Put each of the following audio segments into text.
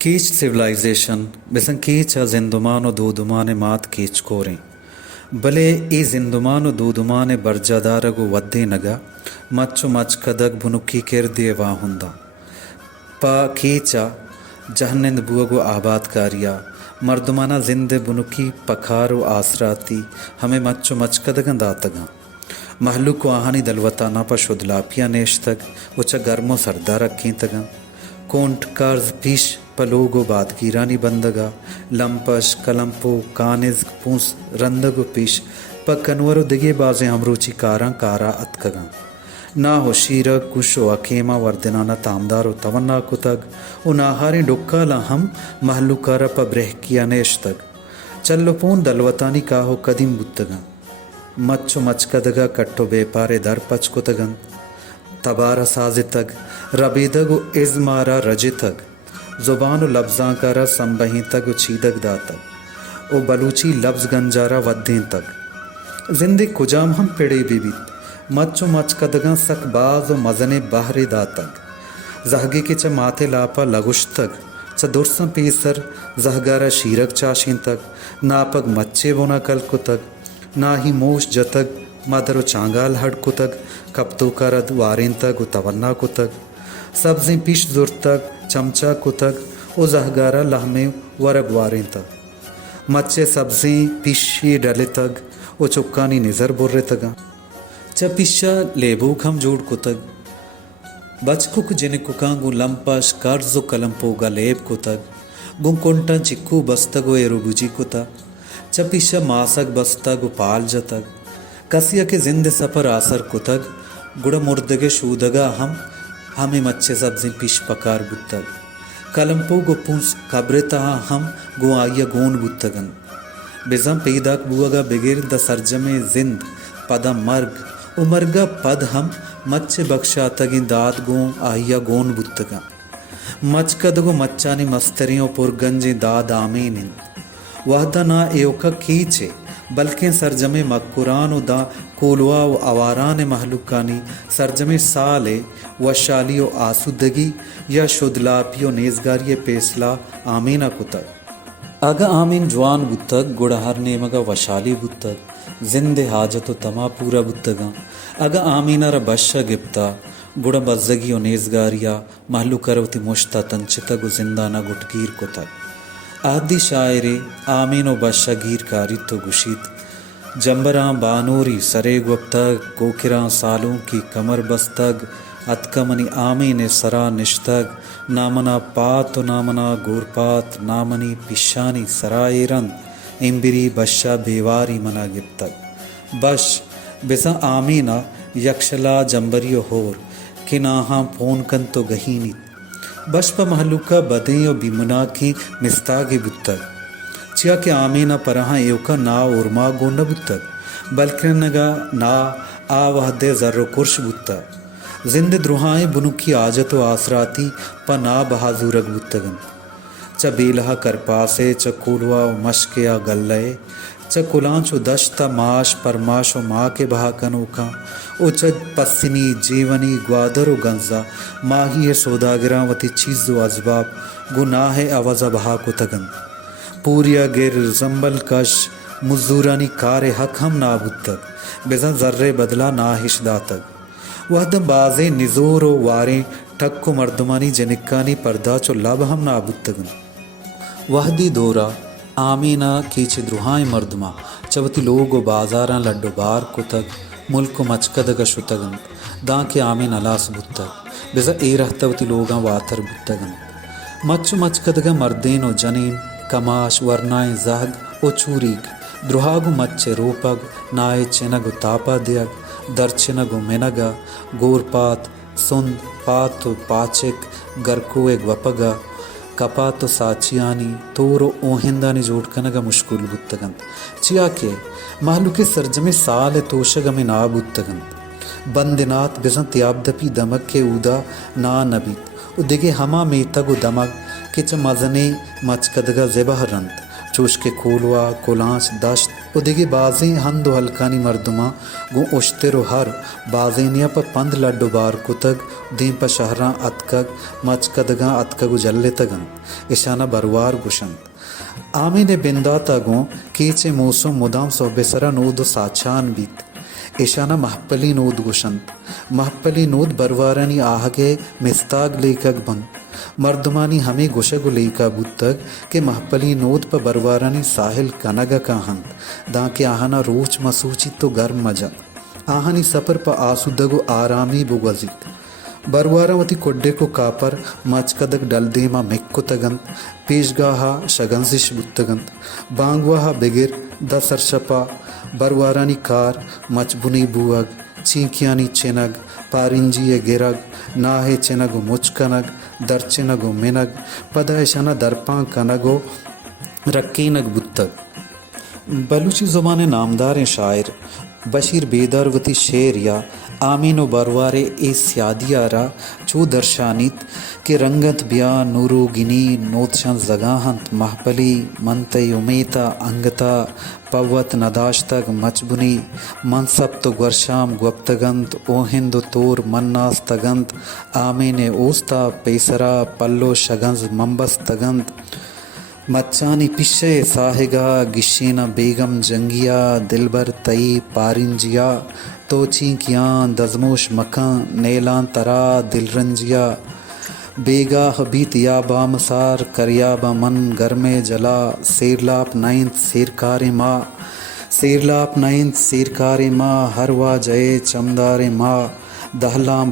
Keech civilization besan keecha zindumano dudumane maat keech koren. Bale ಈ ಜಿಂದುಮಾನು ದೂದುಮಾನೆ ಬರ್ಜದಾರಗು ವದ್ದೇನಗ ಮಚ್ಚು ಮಚ್ಕದಗ್ ಬುನುಕ್ಕಿ ಕೆರ್ದಿಯೆ ವಾಹುಂದ ಪ ಕೀಚ ಜಹನ್ನೆಂದ್ ಬುವಗು ಆಬಾದ್ಕಾರಿಯ ಮರ್ದುಮಾನ ಜಿಂದೆ ಬುನುಕ್ಕಿ ಪಖಾರು ಆಸರಾತಿ ಹಮೆ ಮಚ್ಚು ಮಚ್ಕದಗಂದಾತಗ महलुक आहानी दलवताना पर शुद्लापिया नेश तक उच गर्मो सरदा रखें तग कोंट कर्ज पीश पलोगो बादगीरानी बंदगा लंपश कलंपो कानिज पूस रंदगो पीश प कनवरो दिगे बाजे हमरोची कारा अतकगा ना हो शीर कुशो अकेमा वर्दनाना तामदारो तवन्ना कुतग उनाहारी डुक्का लहम महलुकार प ब्रहकिया नेश तक चल्लो पून दलवतानी का हो कदीम बुत्तगा मच्चु मचकदग कट्टो बेपारे दर पचकुतगन तबारा साजितग रबीदगु इज़मारा रजितग ज़ुबानु लफ्ज़ां करा संबही तग चीदग दातग ओ बलूची लफ्ज़ गंजारा वद्दें तग जिंदे कुजाम हम पेड़े बीबीत मच्चु मचकदगा सक बाज व मजने बहरे दातग जहगे के च माथे लापा लगुश तग च दुर्स पीसर जहगारा शीरक चाशीं तग नापग मच्चे बोना कल कुतग ना ही मोश जतग मदरो चांगाल हड कुतग कप्तो करद वारें तग तवन्ना कुतग सब्ज़ें पिश जुर तग चमचा कुतग ओ जहगारा लहमे वरग वारें तग मच्चे सब्ज़ें पिशी डले तग ओ चुक्कानी निज़र बुर्रे तगा च पिशा लेबू खम जोड़ कुतग बचकुक जिन कुकांगु लंपश कर्जो कलंपोगा लेब कुतग गुंकुंटा चिक्कू बस्तगो एरुबुजी कुता चपिशा मासक बस्तग पाल जतग कसिया के जिंद सफर आसर कुतग गुड़ मुर्दगे शूदगा हमें मच्छे सब्जी पिश पकार बुतग कलंपो गो पुंस कब्रता हम गो आया गोन बुतगन बेजम पैदाक बुआगा बेगिर द सरजमे जिंद पदा मर्ग उमरगा पद हम मच्छे बख्शा तगिन दाद गो आया गोन बुतगा मचकदगो मच्चानी मस्तरियों पुरगंजे दाद आमीन वहदा ना एवका कीचे बल्कि सरजमे मक्कुरान दा कोलवा व आवारान महलुकानी सरजमे साले व शालियो आसुदगी या शुद्लापियो नेजगारिये पेसला आमीना कुतग अगा आमीन जवान बुतग गुड़हर नेमगा वशाली बुतग जिंदे हाजतो तमा पूरा बुतगा अगा आमीना र बश्शा गिप्ता गुड़ बज्जगियो नेजगारिया महलुकरवती मुश्ता तंचितगु जिंदाना गुटगीर कुतग आदि शायरे आमीनो बशागीर कारितो गुशीत जंबरा बानूरी सरे गुप्तग कोकिरा सालों की कमर बस्तग अतकमनी आमीने सरा निश्तग नामना पात नामना गोरपात नामनी पिशानी सरायरन इम्बिरी बशा बेवारी मना गिप्तग बश बिसा आमीना यक्षला जंबरियो होर किनाहा फोन कन तो गहीनी बशप महलुका बदें और बिमुना की मिस्तागे बुतग चिया के आमीना परहा एवका ना उर्मा गोन बुतग बल्कि नगा ना आ वहदे जर्रो कुर्श बुतग जिंद द्रुहाएं बुनुकी आजत व आसराती प ना बहाजूरग बुतगन च बेलहा करपासे च कुलवा मशकिया गल्लए च कुलांचो दश्ता माश परमाशो माँ के बहा कनोका उच पस्सिनी जीवनी ग्वादरो गंजा माही सौदागिरावती चीज़ो अजबाब गुनाह अवज़ा बहा कुतगन पूरिया गिर जम्बल कश मुजूरानी कार हक हम नाबुतग बेजा जर्रे बदला नाहिश दातग वहद बाजे निजोरो वारे ठक्को मर्दमानी जनिकानी पर्दा चो लब हम नाबुतगन वहदी दोरा आमीना कीचे द्रुहाई मर्दमा चवती लोगो बाजारा लड्डो बार कुतग मुल्क मचकदग शुतगन दां के आमीन अलास बुतग बेजा ए रहतवती लोगा वातर बुतगन मच्चु मचकदग मर्देनो जनीन कमाश वर्नाए जहग ओ चूरीग द्रुहागु मच्चे रूपग नाए चिनगु तापा दियग दर्चिनगु मेनगा गोरपात सुंद पातो पाचिक गरकुए वपगा कपातो साचियानी तोरो ओहिंदानी जोड़कनगा मुश्कुल बुतगन चिया के महलु के सरजमे साल तोशग में ना बुतगन बंदिनात बिजन त्याबदपी दमक के उदा ना नबीत उदिगे हमा मेतगु दमक किच मजने मचकदगा ज़ेबह रंत चोश के कोलवा कोलांच दश्त उदिगी बाजें हंदो हल्कानी मर्दुमा गो उश्तेरो हर बाजेनिया पर पंद लड्डू बार कुतग दीं पर शहरा अतकग मचकदगा अतकगु जल्ले तगन ईशाना बरवार गुशंत आमीने बिंदा तगो कीचे मूसो मुदाम सोबेसरा नूद साचान बीत ईशाना महपली नूद गुशंत महपली नूद बरवारनी आहगे मिस्ताग लेकग बंग मर्दमानी हमें गुशगु लेका बुतग के महपली नोद पर बरवारानी साहिल कनग का हंत दा के आहना रोच मसूची तो गर्म मजा आहानी सफर पर आसुदगु आरामी बुगजित बरवारावती कोड्डे को कापर मचकदक डलदेमा मिक्को तगंत पेशगाहा शगंजिश बुतगंत बांगवाहा बिगिर दसरशपा बरवारानी कार मचबुनी बुअग चींकियानी चेनग पारिंजी गिरग नाहे चेनगु मुचकनग दरचेनगु मिनग पदायशाना दरपां कनगो रक्कीनग बुत्तग बलूची ज़ुबान नामदार शायर बशीर बेदरवती शेर या आमीनो बरवारे ए स्यादियारा चू दर्शानित के रंगत ब्या नूरू गिनी नोतशान जगाहंत महपली मनतई उमेता अंगता पवत नदाश्तग मचबुनी मनसब तो गुरशाम गुप्तगंत ओहिंद तोर मन्नास तगंत आमीने ओस्ता पेसरा पल्लो शगंज मंबस तगंत मच्चानी पिशे साहिगा गिशीना बेगम जंगिया दिलबर तई पारिंजिया तोची कियां दजमोश मकां नेलां तरा दिलरंजिया बेगा हबीत या बामसार करयाबा मन गरमे जला सेरलाप नाइंत सेरकारे माँ हरवा जये चमदारे माँ दहलां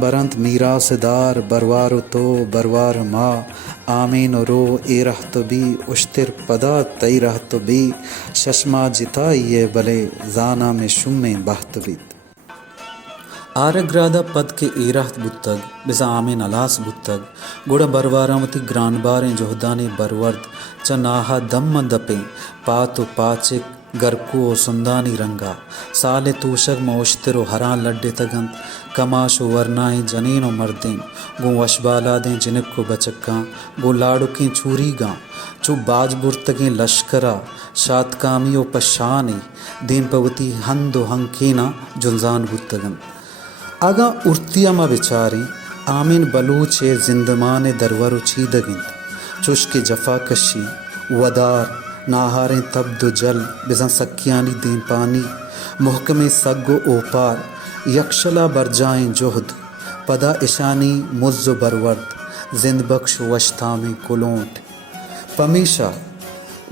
बरंत मीरासदार बरवारो तो बरवार माँ आमीन रो ए रहत बी उश्तिर पदा तई रहत बी शशमा जिता ये बले जाना में शुम्मे बहत बीत आरग्रादा पद के एराहत बुत्तग बिसा आमीन अलास बुत्तग गुड़ा बरवारामती ग्रानबारें जोहदाने बरवर्द चनाहा दम दपे पातो पाचिक गरको सुंदानी रंगा साले तूशक मोश्तिरो हरा लड्डे तगंत कमाशो वरनाएं जनीनो मर्दें गो वशबाला दें जिनक को बचक्का गो लाड़ुकें छूरी गां चु बाज बुर्तगें लश्करा शातकामियों पशाने दिन पवती हंदो हंकेना जुलजान बुत्तगन आगा उर्तियामा बेचारी आमीन बलूचे जिंदमान दरवरु चीदगिंत चुश्के जफाकशी वदार नाहारें तब्दो जल बिज़ां सकियानी दें पानी मुहकमे सग्गो ओपार यक्षला बरजाएं जोहद पदा इशानी मुज्जो बरवर्द जिंद बख्श वशता में कुलोंट पमीशा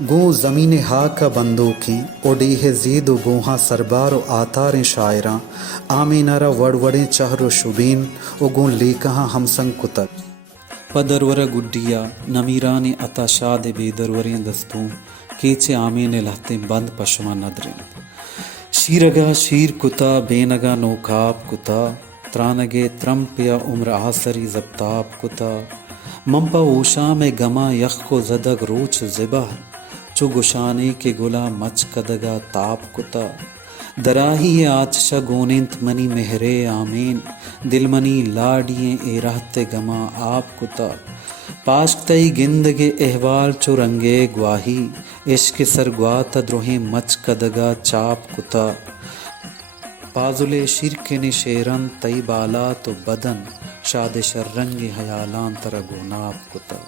गो ज़मीन हा का बंदूकें ओडीहे जीदो गोहा सरबारो आतारें शायरा आमीनारा वड़वड़ें चहरो शुबीन ओ गो लेकहा हमसंग कुतक पदरवर गुड्डिया नमीरानी अताशाद बेदरवरें दस्तूं केचे आमीने लहते बंद पशुमा नदरें शीरगा शीर कुता बेनगा नोकाब कुता त्रानगे त्रम्पया उम्र आसरी जब्ताब कुता मंपा ऊषा में गमा यख को जदग रोच ज़िबा चु गुशाने के गुला मच कदगा ताप कुता दराही आचशा गोनेंत मनी मेहरे आमीन दिलमनी लाडिये ए रहते गमा आप कुता पाश्तई गिंदगे अहवाल चुरंगे ग्वाही इश्क सरग्वात द्रोहे मच कदगा चाप कुता पाजुले शिरके ने शेरन तई बाला तो बदन शाद शर्रंगे हयालान तरगो नाप कुता।